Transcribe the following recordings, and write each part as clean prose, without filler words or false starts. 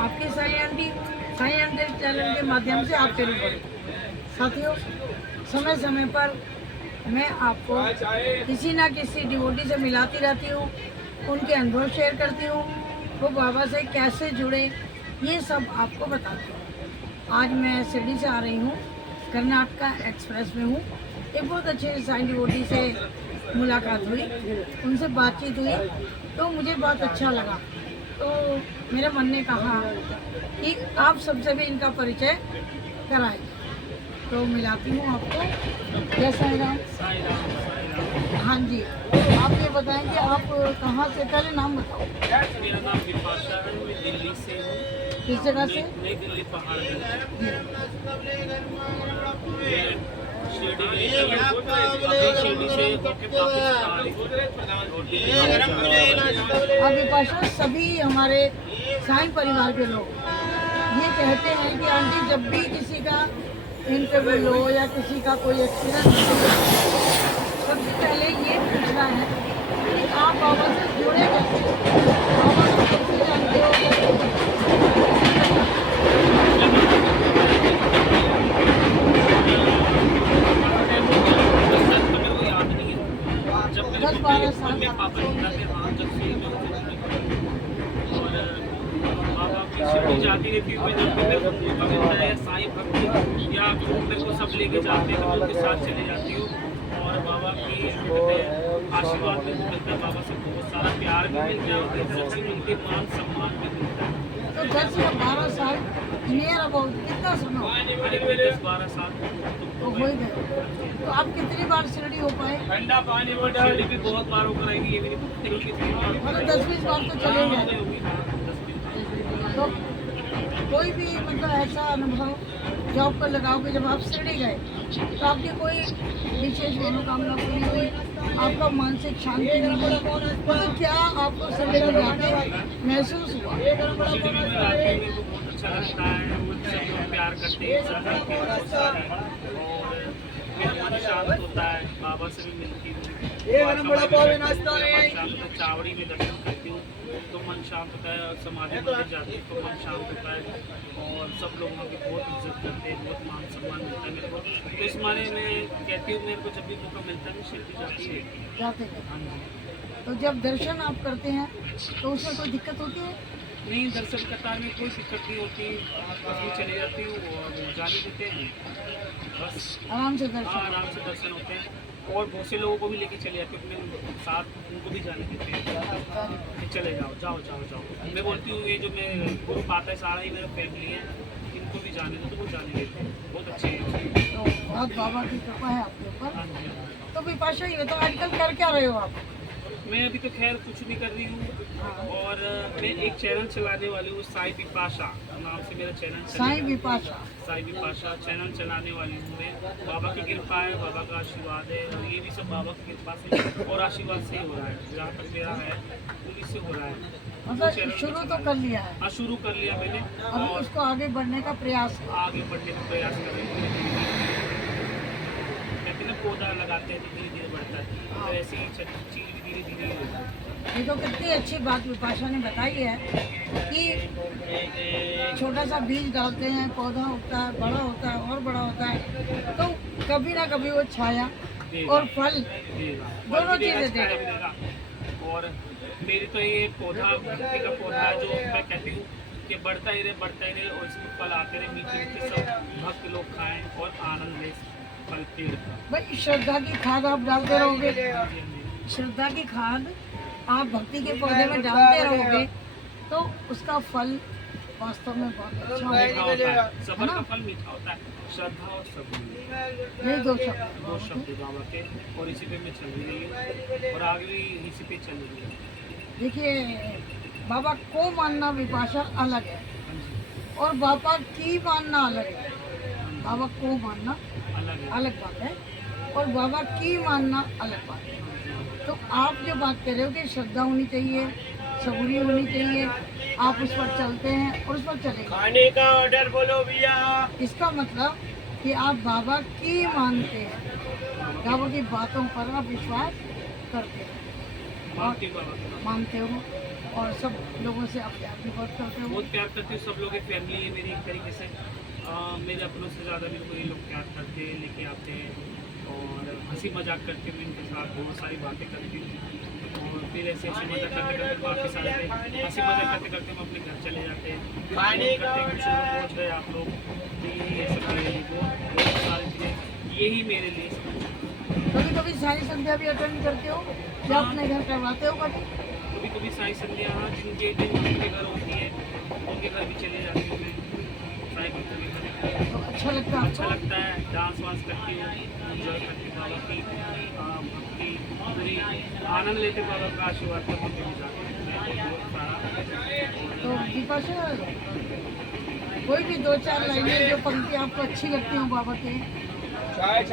आपके Sai aunty channel के माध्यम से आपके लिए साथियों, समय समय पर मैं आपको किसी ना किसी डिवोटी से मिलाती रहती हूँ, उनके अनुभव शेयर करती हूँ, वो बाबा से कैसे जुड़े ये सब आपको बताती हूँ। आज मैं शिरडी से आ रही हूँ, कर्नाटका एक्सप्रेस में हूँ। एक बहुत अच्छे साईं डिवोटी से मुलाकात हुई, उनसे बातचीत हुई तो मुझे बहुत अच्छा लगा। तो मेरे मन ने कहा कि आप सबसे भी इनका परिचय कराएं। तो मिलाती हूँ आपको। जय साईं राम। हाँ जी, आप ये बताएं कि आप कहाँ से, पहले नाम बताओ। मेरा नाम विपाशा है, मैं दिल्ली से हूँ। किस जगह से? नई दिल्ली पहाड़गंज। शिरडी से होके वापस आ रही हूँ। अब विपाशा, सभी हमारे साईं परिवार के लोग ये कहते हैं कि आंटी जब भी किसी का इंटरव्यू लो या किसी का कोई एक्सीडेंट हो, सबसे पहले ये पूछना है कि आप बाबा से जुड़े कैसे, बाबा को कैसे जानते हो, जब मेरे 10-12 साल मम्मी पापा जिंदा थे वहाँ तक से और बाबा की शिरडी जाती रहती हूँ। जब भी मेरे को मौका मिलता है साईं भक्ति या मेरे को सब लेके जाते हैं तो मैं उनके साथ चले जाती हूँ। और बाबा की आशीर्वाद भी मिलता है, बाबा से बहुत सारा प्यार भी मिलता है और इज्जत भी मिलती है, मान सम्मान भी मिलता है। तो 10 से 12 साल नियर अबाउट कितना समय हो? करीब 10-12 साल तो हो ही गए। तो आप कितनी बार शिरडी हो पाए? ठंडा पानी शिरडी भी बहुत बार होकर आएंगी, ये मेरी कितनी बार मतलब 10-20 बार तो चले गए। होगी। तो कोई भी मतलब ऐसा अनुभव जॉब पर लगाओगे, जब आप शिरडी गए तो आपकी कोई विशेष मनोकामना पूरी हुई, आपका मानसिक शांति मिली, तो क्या आपको शिरडी में जाके महसूस हुआ? शिरडी में आके मेरे को बहुत अच्छा लगता है, सब लोग प्यार करते हैं, सब मिलके बहुत सारे और मेरा मन शांत होता है। बाबा से भी मिलती हूँ, शाम को चावड़ी में दर्शन करती हूँ तो मन शांत होता है, और समाधि मंदिर जाती हूँ तो मन शांत होता है और सब लोगों की बहुत इज्जत करते हैं, बहुत मान सम्मान मिलता है मेरे को। तो इस मारे मैं कहती हूँ मेरे को जब भी मौका मिलता है मैं शिरडी जाती है। जाते हैं। हाँ जी। तो जब दर्शन आप करते हैं तो उसमें कोई दिक्कत होती है? नहीं, दर्शन कतार में कोई दिक्कत नहीं होती, बस मैं चले जाती हूँ और जाने देते हैं बस। आराम से हाँ, दर्शन। आराम से दर्शन होते हैं और बहुत से लोगों को भी लेके चले जाते हैं अपने साथ, उनको भी जाने देते हैं कि चले जाओ जाओ जाओ जाओ। मैं बोलती हूँ ये जो मैं ग्रुप आता है सारा ही मेरा फैमिली है, इनको भी जाने दो तो वो जाने देते हैं, बहुत अच्छे हैं। तो बहुत बाबा की कृपा है आपके ऊपर। हाँ जी, हाँ जी। तो विपाशा ये बताओ, आजकल कर क्या रहे हो आप? मैं अभी तो खैर कुछ नहीं कर रही हूँ और मैं एक चैनल चलाने वाली हूँ, साई विपाशा नाम से मेरा चैनल साईं विपाशा। साई विपाशा चैनल चलाने वाली हूँ मैं। बाबा की कृपा है, बाबा का आशीर्वाद है और ये भी सब बाबा की कृपा से और आशीर्वाद से ही हो रहा है। जहाँ तक मेरा है उन्हीं से हो रहा है। मतलब शुरू तो कर लिया है, हाँ, शुरू कर लिया मैंने अभी और उसको आगे बढ़ने का प्रयास है। आगे बढ़ने का प्रयास कर रहे हैं। कहते हैं ना पौधा लगाते हैं तो धीरे धीरे बढ़ता है, तो ऐसी चीज़ भी धीरे धीरे ही होती है। ये तो कितनी अच्छी बात विपाशा ने बताई है कि छोटा सा बीज डालते हैं, पौधा उगता है, बड़ा होता है और बड़ा होता है, तो कभी ना कभी वो छाया और फल दोनों चीजें देगा। और मेरी तो ये पौधा मिट्टी का पौधा है जो मैं कहती हूँ कि बढ़ता ही रहे और इसमें फल आते रहे, मीठे मीठे सब भक्त लोग खाएं और आनंद लें फल पेड़ का। भाई श्रद्धा की खाद आप डालते रहोगे, हाँ जी, हाँ जी। श्रद्धा की खाद आप भक्ति के पौधे में डालते रहोगे तो उसका फल वास्तव में बहुत अच्छा मीठा होता होगा। है, सबर का फल मीठा होता है, श्रद्धा और सब्र, ये दो दो शब्द। शब्द बाबा के और इसी पे मैं चल रही हूँ और आगे भी इसी पे चल रही है। देखिए, बाबा को मानना विपाशा अलग है हाँ जी, और बाबा की मानना अलग है। बाबा को मानना अलग है। अलग बात है और बाबा की मानना अलग बात है। तो आप जो बात कर रहे हो कि श्रद्धा होनी चाहिए, सबूरी होनी चाहिए, आप उस पर चलते हैं और उस पर चलेंगे। खाने का ऑर्डर बोलो भैया। इसका मतलब कि आप बाबा की मानते हैं, बाबा की बातों पर आप विश्वास करते हैं और मानते हो। और सब लोगों से आप प्यार भी बहुत करते हो। बहुत प्यार करती हूँ, सब लोग एक फैमिली है मेरी एक तरीके से। मेरे अपनों से ज़्यादा मेरे को ये लोग प्यार करते हैं, लेके आते हैं और हंसी मजाक करके मैं इनके साथ बहुत सारी बातें करती हूँ और फिर ऐसे ऐसे मजाक करते करते वापस आ जाते हैं। हंसी मजाक करते करते हम अपने घर चले जाते हैं। पहुँच गए आप लोग, तो ये सब मेरे लिए बहुत सारी चीज़ें, यही मेरे लिए सब। कभी कभी साई संध्या भी अटेंड करते हो या अपने घर करवाते हो कभी? कभी कभी साई संध्या जिनके घर होती है उनके घर भी चले जाती हूँ मैं, साई भक्तों के घर। तो अच्छा लगता है अच्छा आपको? लगता है, डांस वांस करके एंजॉय करके बाबा की भक्ति पूरी आनंद लेते, बाबा का आशीर्वाद का मंदिर में जाते हैं बहुत सारा। तो दीपा सर, कोई भी दो चार लाइनें जो पंक्ति आपको अच्छी लगती हो बाबा के,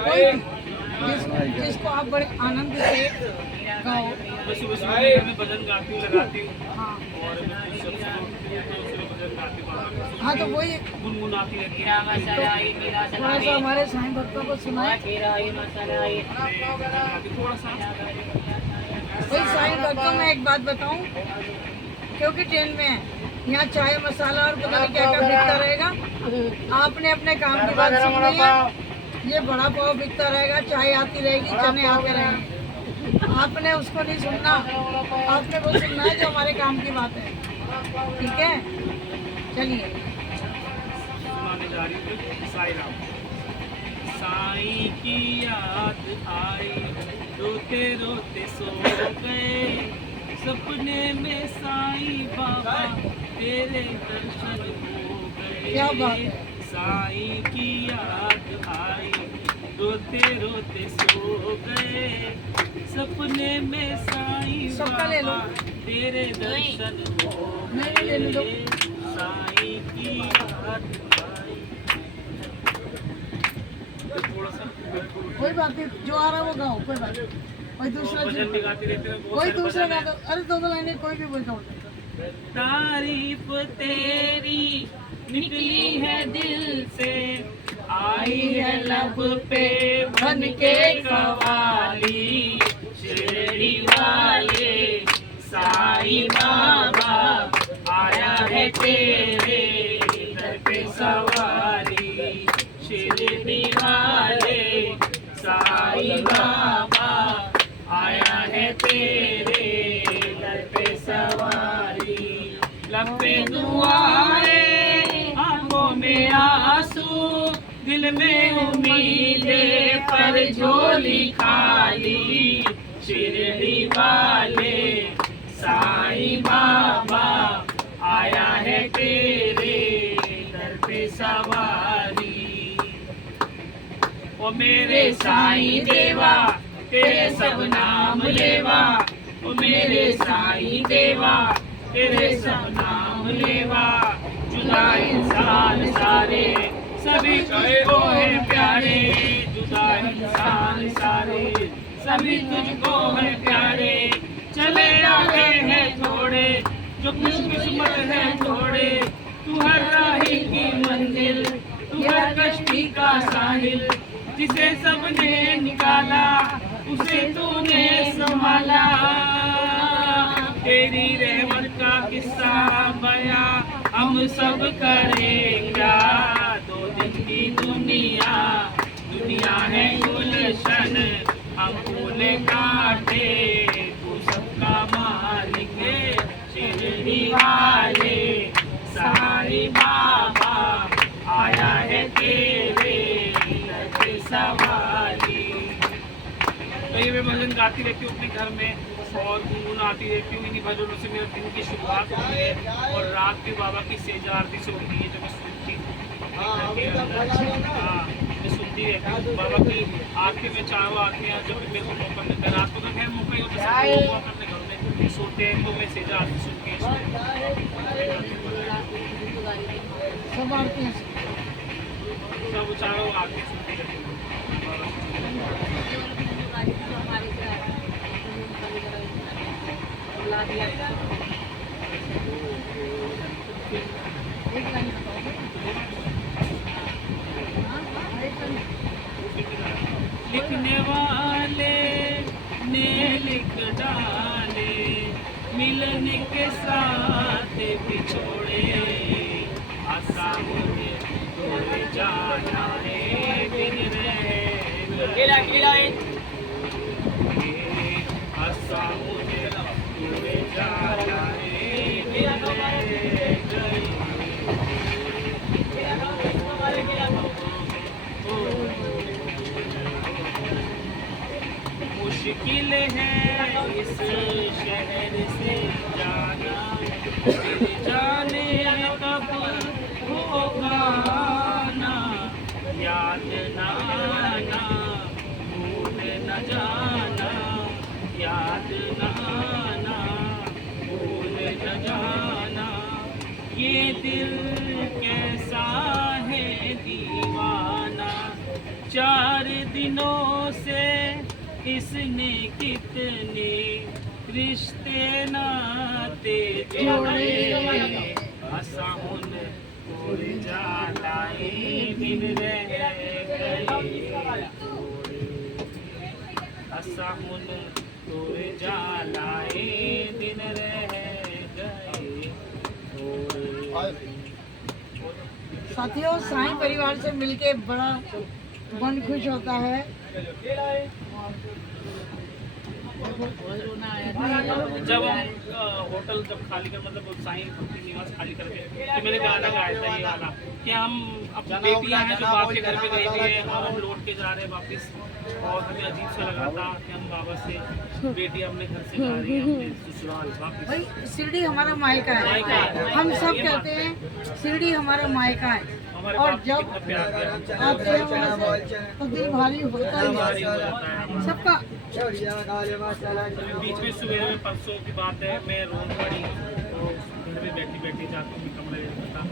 कोई भी जिसको आप बड़े आनंद से गाओ। मैं सुबह सुबह घर में भजन गाती हूँ, लगाती हूँ हाँ और मैं सुबह भजन गाती हूँ बाबा का, हाँ, तो वही गुनगुनाती रहती है। थोड़ा सा हमारे साईं भक्तों को सुनाए। थोड़ा सा वही साईं भक्तों में एक बात बताऊं, क्योंकि ट्रेन में है, यहाँ चाय मसाला और पता नहीं क्या क्या बिकता रहेगा। आपने अपने काम की बात सुनी है, ये बड़ा पाव बिकता रहेगा, चाय आती रहेगी, चने आते रहेंगे। आपने उसको नहीं सुनना, आपने वो सुनना है जो हमारे काम की बात है। ठीक है, चलिए। सुनाने जा रही हूँ साई राम। साई की याद आई, रोते रोते सो गए, सपने में साई बाबा तेरे दर्शन हो गए। क्या बात है। साई की याद आई, रोते रोते सो गए, सपने में साई सबका ले लो। बाबा तेरे दर्शन हो नहीं, ले लो। गए। साई की याद आई। थोड़ा सा कोई बात नहीं, जो आ रहा है वो गाओ, कोई बात नहीं। कोई दूसरा भजन भी गाती रहती है, बहुत कोई सारे दूसरा भजन गा हैं। दो। अरे दो लाइनें कोई भी बोल दो। तारीफ तेरी निकली है दिल से, आई है लब पे बन के कवाली, शिरडी वाले साई बाबा आया है तेरे दर पे सवारी, शिरडी वाले साई बाबा आया है तेरे दर पे सवारी। लपे दुआएं आंखों में आंसू, दिल में उम्मीदें पर झोली खाली, शिरडी वाले साई बाबा आया है तेरे दर पे सवारी। ओ मेरे साईं देवा तेरे सब नाम लेवा, ओ मेरे साईं देवा तेरे सब नाम लेवा, जुदा इंसान सारे सभी तुझको है प्यारे, जुदा इंसान सारे सभी तुझको है प्यारे। चले आगे हैं थोड़े जो खुशकिस्मत है थोड़े, तू हर राही की मंजिल, तू हर कश्ती का साहिल, जिसे सबने निकाला उसे तूने संभाला। तेरी रहमत का किस्सा बया हम सब करेंगे, दो दिन की दुनिया दुनिया है गुलशन, हम फूल काटे तू सबका मालिक है, शिरडी वाले साई बाबा आया है तेरे दर पे सवारी। तो ये मैं भजन गाती रहती हूँ अपने घर में और गुनगुनाती रहती हूँ। इन्हीं भजनों से मेरे दिन की शुरुआत होती है और रात भी बाबा की सेजा आरती से होती है जो मैं सुनती हूँ। हाँ, मैं सुनती रहती हूँ बाबा की आरती में, चारों आरतियाँ जब भी मेरे को मौका मिलता है। रात को तो खैर मौका ही होता है, सब लोग अपने घर में सोते हैं तो मैं सेजा आरती सुन के सब आरती हैं। सब चारों आरती सुनती रहती हूँ। एक लाइन बताओगे? हाँ, एक लाइन। लिखने वाले ने लिख डाले, मिल मिलन के साथ बिछोड़े आशा मुझे तोड़ जाना है दिन रहे केला आशा मुझे तोड़ जाना है दिन रहे मुश्किल है इस शहर से जाना फिर जाने कब होगा ना याद ना आना भूल न जाना याद ना आना भूल न जाना ये दिल कैसा है दीवाना 4 दिनों से इसने कितने रिश्ते नाते जोड़े आशा उन तोड़ जाए दिन रह गए आशा उन तोड़ जाए दिन रह गए साथियों, साईं परिवार से मिलके बड़ा मन खुश होता है। जब हम होटल जब खाली कर मतलब साईं भक्ति निवास खाली करके तो मेरे गाना गाया था ये वाला कि हम अपनी बेटियां हैं जो बाप के घर पे गई थी और हम लौट के जा रहे हैं वापस और हमें अजीब सा लगा था कि हम बाबा से बेटी अपने घर से जा रही है अपने ससुराल वापस। भाई शिरडी हमारा मायका है, हम सब कहते हैं शिरडी हमारा मायका है। हमारे और बाप को जब कितना प्यार दिया आते हैं वहाँ से तो दिल भारी होता ही भारी हो है जाता है। सबका। बीच में सवेरे में परसों की बात है मैं रोड पड़ी तो घर में बैठी बैठी जाती हूँ कमरे में था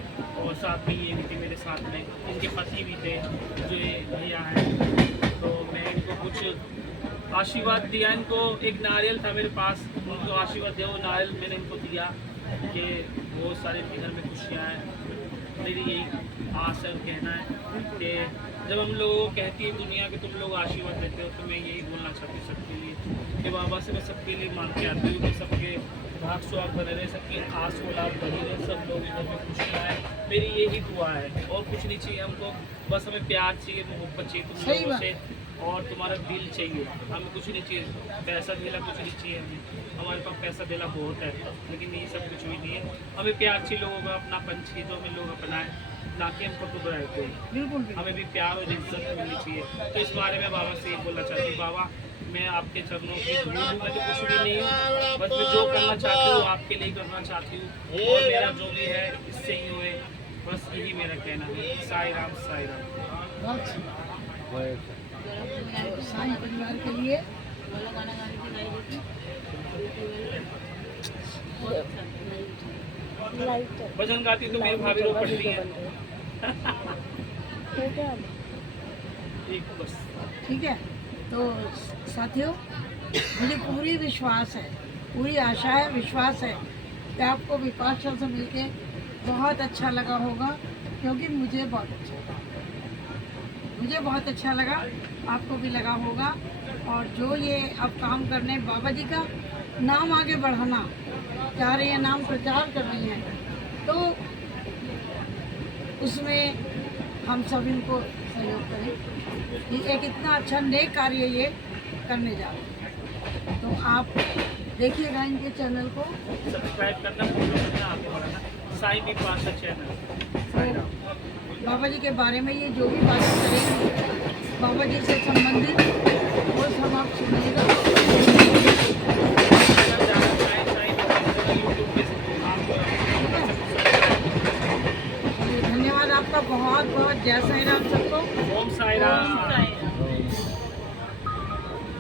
और साथ में ये भी थी मेरे साथ में इनके पति भी थे जो ये भैया हैं तो मैं इनको कुछ आशीर्वाद दिया इनको एक नारियल था मेरे पास उनको आशीर्वाद दिया वो नारियल मैंने इनको दिया कि बहुत सारे इनके घर में खुशियाँ हैं। मेरी यही आस है कहना है कि जब हम लोगों को कहती है दुनिया के तुम लोग आशीर्वाद देते हो तो मैं यही बोलना चाहती हूँ सबके लिए कि बाबा से मैं सबके लिए मान के आती हूँ कि सबके भाग सुहाग बने रहे सबकी आस औलाद बनी रहे सब लोग इधर में खुशियाँ आए मेरी यही दुआ है और कुछ नहीं चाहिए हमको बस हमें प्यार चाहिए मोहब्बत चाहिए तुम सही लोगों बात। से और तुम्हारा दिल चाहिए हमें कुछ नहीं चाहिए पैसा देना कुछ नहीं चाहिए हमें हमारे पास पैसा देना बहुत है लेकिन ये सब कुछ भी नहीं है हमें प्यार चाहिए लोगों का अपनापन चाहिए जो हमें लोग अपनाएं ना कि हमको दुबराए कोई बिल्कुल हमें भी प्यार और इज्जत मिलनी चाहिए तो इस बारे में बाबा से ये बोलना चाहती हूँ बाबा मैं आपके चरणों की धूल हूँ मैं तो कुछ भी नहीं हूँ बस मैं जो करना चाहती हूँ आपके लिए करना चाहती हूँ और मेरा जो भी है इससे ही हुए बस यही मेरा कहना है साईं राम साईं राम। साईं परिवार के लिए भजन गाती तो मेरी भाभी रो पड़ती है एक बस ठीक है। तो साथियों, मुझे पूरी विश्वास है, पूरी आशा है, विश्वास है कि आपको विकास से मिलके बहुत अच्छा लगा होगा क्योंकि मुझे बहुत अच्छा लगा, मुझे बहुत अच्छा लगा, आपको भी लगा होगा। और जो ये अब काम करने बाबा जी का नाम आगे बढ़ाना चाह रही हैं, नाम प्रचार कर रही हैं, तो उसमें हम सब इनको सहयोग करें कि एक इतना अच्छा नेक कार्य ये करने जा रहे हैं। तो आप देखिएगा इनके चैनल को, सब्सक्राइब करना फॉलो करना आगे बढ़ाना साईं भी पाशा चैनल साईं राम। बाबा जी के बारे में ये जो भी बातें करेंगे बाबा जी से संबंधित वो सब आप सुनिएगा। धन्यवाद आपका बहुत बहुत। जय साईं राम सबको। ओम साईं राम।